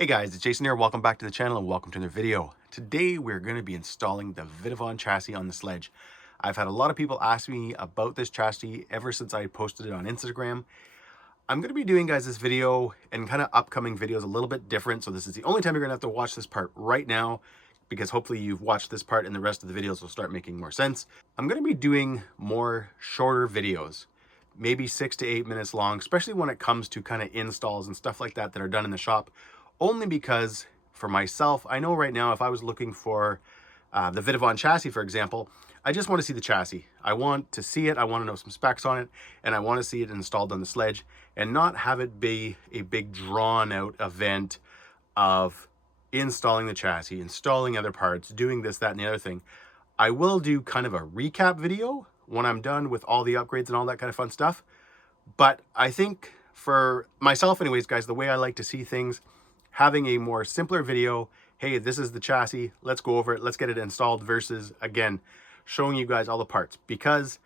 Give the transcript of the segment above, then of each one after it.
Hey guys, it's Jason here. Welcome back to the channel and welcome to another video. Today we're going to be installing the Vitavon chassis on the Sledge. I've had a lot of people ask me about this chassis ever since I posted it on Instagram. I'm going to be doing, guys, this video and kind of upcoming videos a little bit different. So this is the only time you're going to have to watch this part right now, because hopefully you've watched this part and the rest of the videos will start making more sense. I'm going to be doing more shorter videos, maybe 6 to 8 minutes long, especially when it comes to kind of installs and stuff like that that are done in the shop. Only because for myself, I know right now if I was looking for the Vitavon chassis, for example, I just want to see the chassis. I want to see it, I want to know some specs on it, and I want to see it installed on the Sledge and not have it be a big drawn out event of installing the chassis, installing other parts, doing this, that, and the other thing. I will do kind of a recap video when I'm done with all the upgrades and all that kind of fun stuff. But I think for myself anyways, guys, the way I like to see things, having a more simpler video, hey, this is the chassis, let's go over it, let's get it installed, versus, again, showing you guys all the parts. Because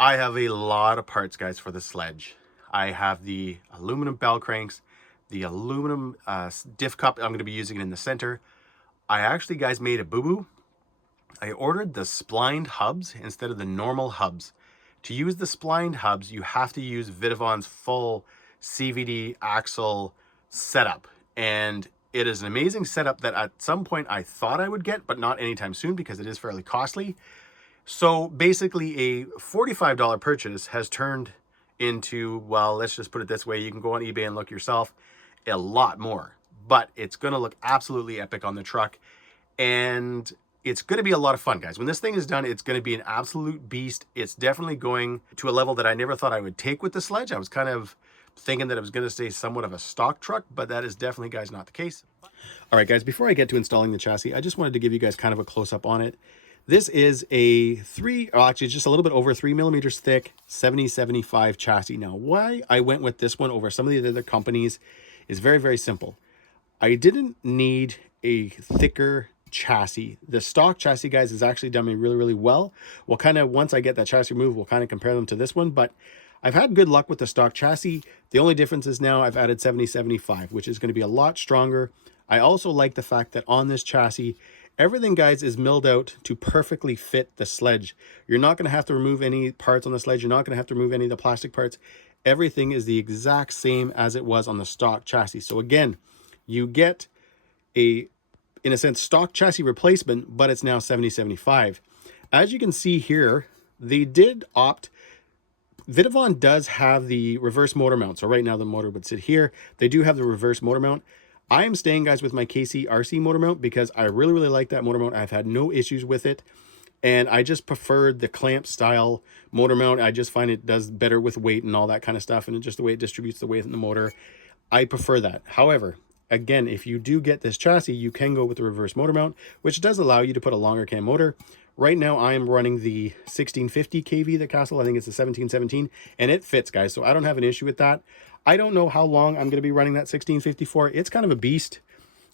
I have a lot of parts, guys, for the Sledge. I have the aluminum bell cranks, the aluminum diff cup. I'm going to be using it in the center. I actually, guys, made a boo-boo. I ordered the splined hubs instead of the normal hubs. To use the splined hubs, you have to use Vitavon's full CVD axle setup. And it is an amazing setup that at some point I thought I would get, but not anytime soon because it is fairly costly. So basically a $45 purchase has turned into, well, let's just put it this way, you can go on eBay and look yourself, a lot more. But it's going to look absolutely epic on the truck. And it's going to be a lot of fun, guys. When this thing is done, it's going to be an absolute beast. It's definitely going to a level that I never thought I would take with the Sledge. I was kind of thinking that it was going to stay somewhat of a stock truck, but that is definitely, guys, not the case. All right, guys, before I get to installing the chassis, I just wanted to give you guys kind of a close-up on it. This is a actually just a little bit over 3 millimeters thick 7075 chassis. Now, why I went with this one over some of the other companies is very, very simple. I didn't need a thicker chassis. The stock chassis, guys, has actually done me really, really well. We'll kind of, once I get that chassis removed, we'll kind of compare them to this one, but I've had good luck with the stock chassis. The only difference is now I've added 7075, which is going to be a lot stronger. I also like the fact that on this chassis, everything, guys, is milled out to perfectly fit the Sledge. You're not going to have to remove any parts on the Sledge. You're not going to have to remove any of the plastic parts. Everything is the exact same as it was on the stock chassis. So again, you get a, in a sense, stock chassis replacement, but it's now 7075. As you can see here, they did opt, Vitavon does have the reverse motor mount. So right now the motor would sit here. They do have the reverse motor mount. I am staying, guys, with my KC RC motor mount because I really, really like that motor mount. I've had no issues with it. And I just preferred the clamp style motor mount. I just find it does better with weight and all that kind of stuff. And just the way it distributes the weight in the motor, I prefer that. However, again, if you do get this chassis, you can go with the reverse motor mount, which does allow you to put a longer cam motor. Right now, I am running the 1650 kV, the Castle. I think it's the 1717, and it fits, guys. So I don't have an issue with that. I don't know how long I'm going to be running that 1650 for. It's kind of a beast.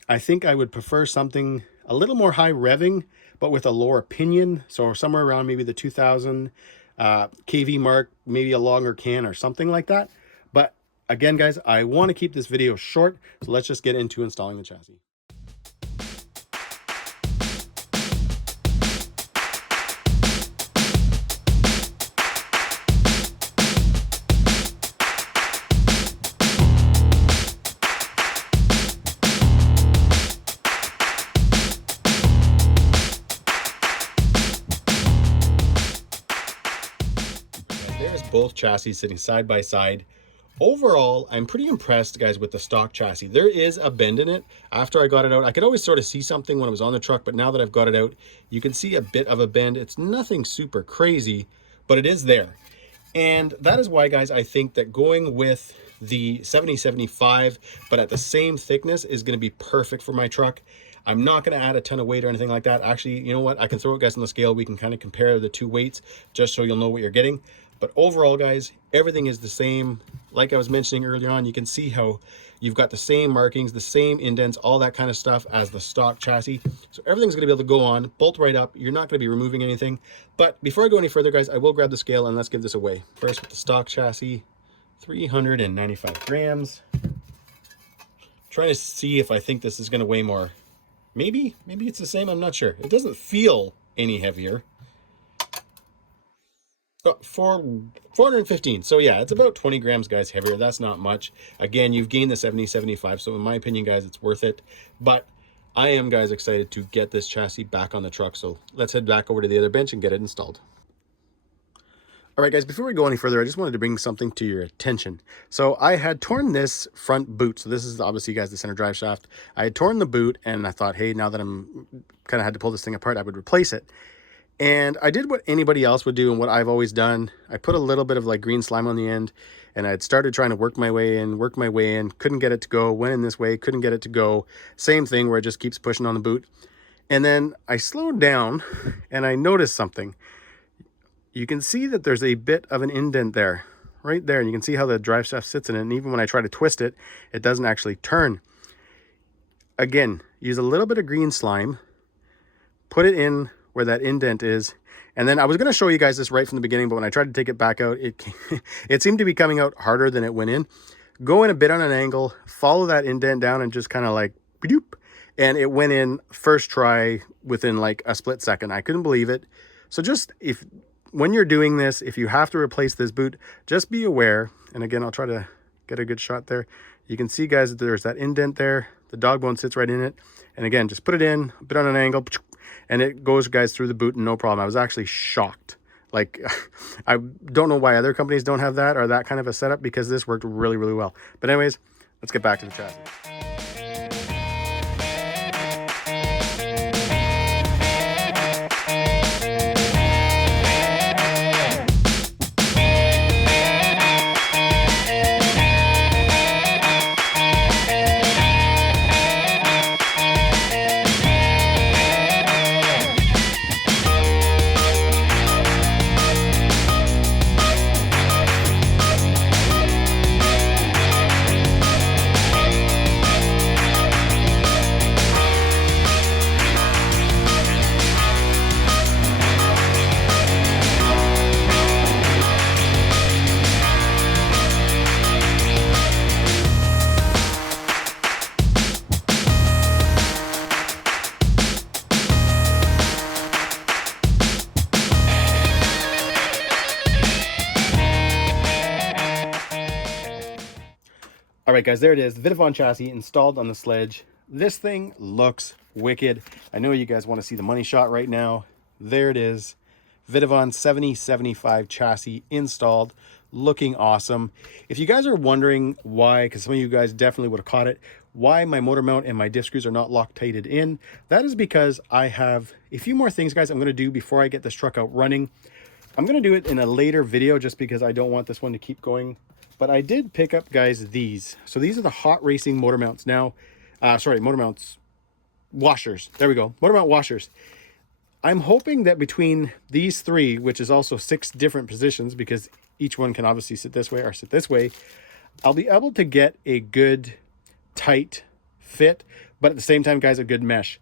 I think I would prefer something a little more high revving, but with a lower pinion. So somewhere around maybe the 2000 kV mark, maybe a longer can or something like that. But again, guys, I want to keep this video short, so let's just get into installing the chassis. There's both chassis sitting side by side. Overall, I'm pretty impressed, guys, with the stock chassis. There is a bend in it. After I got it out, I could always sort of see something when it was on the truck, but now that I've got it out, you can see a bit of a bend. It's nothing super crazy, but it is there. And that is why, guys, I think that going with the 7075, but at the same thickness, is going to be perfect for my truck. I'm not going to add a ton of weight or anything like that. Actually, you know what? I can throw it, guys, on the scale. We can kind of compare the two weights just so you'll know what you're getting. But overall, guys, everything is the same. Like I was mentioning earlier on, you can see how you've got the same markings, the same indents, all that kind of stuff as the stock chassis. So everything's going to be able to go on, bolt right up. You're not going to be removing anything. But before I go any further, guys, I will grab the scale and let's give this away. First with the stock chassis, 395 grams. Trying to see if I think this is going to weigh more. Maybe it's the same. I'm not sure. It doesn't feel any heavier. Oh, 415. So yeah, it's about 20 grams, guys, heavier. That's not much. Again, you've gained the 70, 75. So in my opinion, guys, it's worth it. But I am, guys, excited to get this chassis back on the truck. So let's head back over to the other bench and get it installed. All right, guys, before we go any further, I just wanted to bring something to your attention. So I had torn this front boot. So this is obviously, guys, the center drive shaft. I had torn the boot, and I thought, hey, now that I'm kind of had to pull this thing apart, I would replace it. And I did what anybody else would do and what I've always done. I put a little bit of like green slime on the end, and I'd started trying to work my way in, couldn't get it to go, went in this way, couldn't get it to go. Same thing where it just keeps pushing on the boot. And then I slowed down and I noticed something. You can see that there's a bit of an indent there, right there. And you can see how the drive shaft sits in it. And even when I try to twist it, it doesn't actually turn. Again, use a little bit of green slime, put it in where that indent is. And then I was going to show you guys this right from the beginning, but when I tried to take it back out, it seemed to be coming out harder than it went in. Go in a bit on an angle, follow that indent down, and just kind of like, doop, and it went in first try within like a split second. I couldn't believe it. So just when you're doing this, if you have to replace this boot, just be aware. And again, I'll try to get a good shot there. You can see, guys, that there's that indent there. The dog bone sits right in it. And again, just put it in a bit on an angle, and it goes, guys, through the boot, no problem. I was actually shocked. Like, I don't know why other companies don't have that or that kind of a setup, because this worked really, really well. But anyways, let's get back to the chassis. All right, guys, there it is. The Vitavon chassis installed on the Sledge. This thing looks wicked. I know you guys want to see the money shot right now. There it is. Vitavon 7075 chassis installed, looking awesome. If you guys are wondering why, because some of you guys definitely would have caught it, why my motor mount and my disc screws are not Loctited in, that is because I have a few more things, guys, I'm going to do before I get this truck out running. I'm going to do it in a later video just because I don't want this one to keep going. But I did pick up, guys, these. So these are the hot racing motor mounts now. Motor mounts washers. There we go. Motor mount washers. I'm hoping that between these three, which is also 6 different positions, because each one can obviously sit this way or sit this way, I'll be able to get a good tight fit, but at the same time, guys, a good mesh.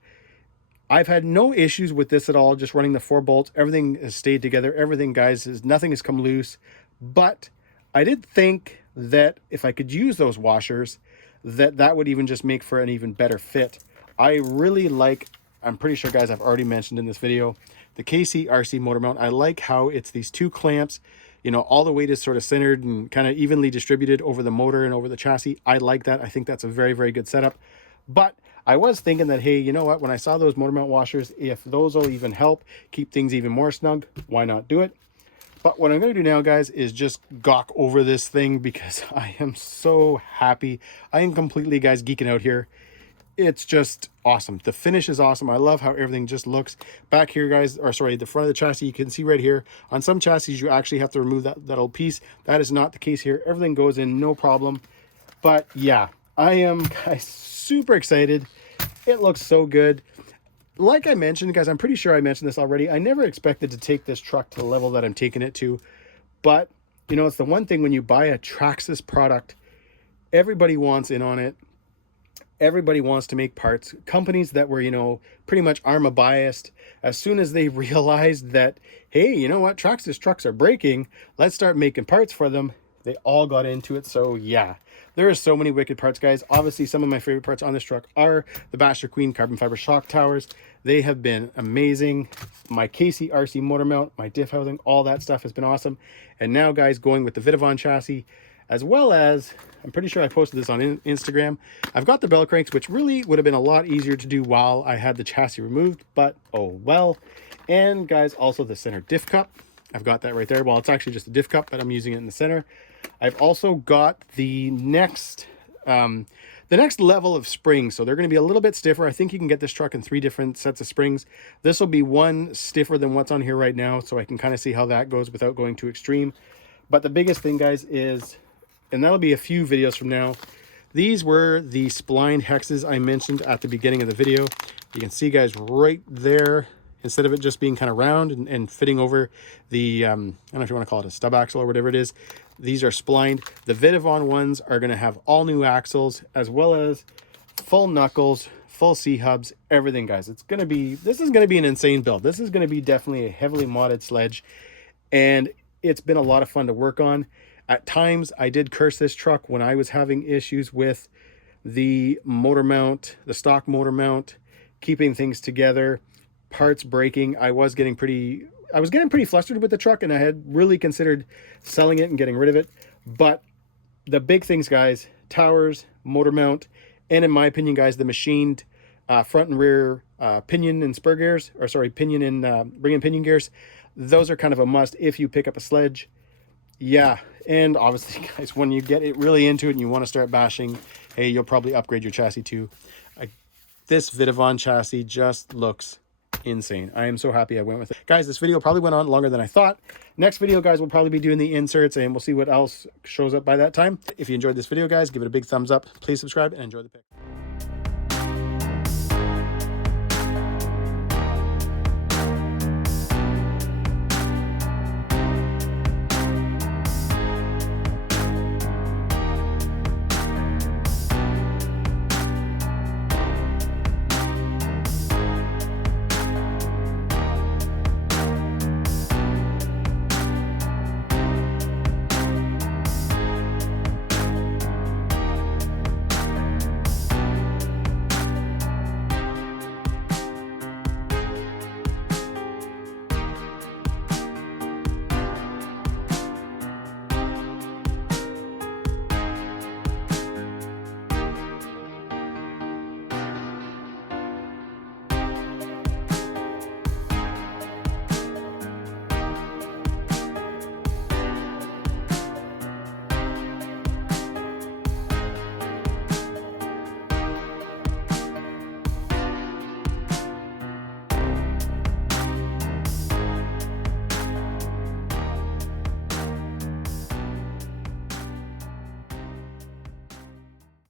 I've had no issues with this at all, just running the 4 bolts. Everything has stayed together. Everything, guys, nothing has come loose. But I did think that if I could use those washers, that would even just make for an even better fit. I really like, I'm pretty sure, guys, I've already mentioned in this video, the KC-RC motor mount. I like how it's these 2 clamps, you know, all the weight is sort of centered and kind of evenly distributed over the motor and over the chassis. I like that. I think that's a very, very good setup. But I was thinking that, hey, you know what? When I saw those motor mount washers, if those will even help keep things even more snug, why not do it? But what I'm going to do now, guys, is just gawk over this thing because I am so happy. I am completely, guys, geeking out here. It's just awesome. The finish is awesome. I love how everything just looks. Back here, guys, or sorry, the front of the chassis, you can see right here. On some chassis, you actually have to remove that old piece. That is not the case here. Everything goes in, no problem. But yeah, I am, guys, super excited. It looks so good. Like I mentioned, guys, I'm pretty sure I mentioned this already. I never expected to take this truck to the level that I'm taking it to. But, you know, it's the one thing when you buy a Traxxas product, everybody wants in on it. Everybody wants to make parts. Companies that were, you know, pretty much ARMA biased, as soon as they realized that, hey, you know what, Traxxas trucks are breaking, let's start making parts for them, They all got into it. So yeah, there are so many wicked parts, guys. Obviously, some of my favorite parts on this truck are the Bachelor Queen carbon fiber shock towers. They have been amazing. My Casey RC motor mount, my diff housing, all that stuff has been awesome. And now, guys, going with the Vitavon chassis, as well as, I'm pretty sure I posted this on Instagram, I've got the bell cranks, which really would have been a lot easier to do while I had the chassis removed, but oh well. And guys, also the center diff cup. I've got that right there. Well, it's actually just a diff cup, but I'm using it in the center. I've also got the next level of springs. So they're going to be a little bit stiffer. I think you can get this truck in 3 different sets of springs. This will be one stiffer than what's on here right now, so I can kind of see how that goes without going too extreme. But the biggest thing, guys, is, and that'll be a few videos from now, these were the splined hexes I mentioned at the beginning of the video. You can see, guys, right there, instead of it just being kind of round and fitting over the, I don't know if you want to call it a stub axle or whatever it is, these are splined. The Vitavon ones are going to have all new axles, as well as full knuckles, full C-hubs, everything, guys. This is going to be an insane build. This is going to be definitely a heavily modded sledge, and it's been a lot of fun to work on. At times, I did curse this truck when I was having issues with the motor mount, the stock motor mount, keeping things together, parts breaking. I was getting pretty flustered with the truck, and I had really considered selling it and getting rid of it. But the big things, guys, towers, motor mount, and in my opinion, guys, the machined front and rear pinion and spur gears, or sorry, pinion and ring and pinion gears, those are kind of a must if you pick up a sledge. Yeah, and obviously, guys, when you get it really into it and you want to start bashing, hey, you'll probably upgrade your chassis too. This Vitavon chassis just looks insane. I am so happy I went with it. Guys, this video probably went on longer than I thought. Next video, guys, we'll probably be doing the inserts, and we'll see what else shows up by that time. If you enjoyed this video, guys, give it a big thumbs up. Please subscribe and enjoy the pick.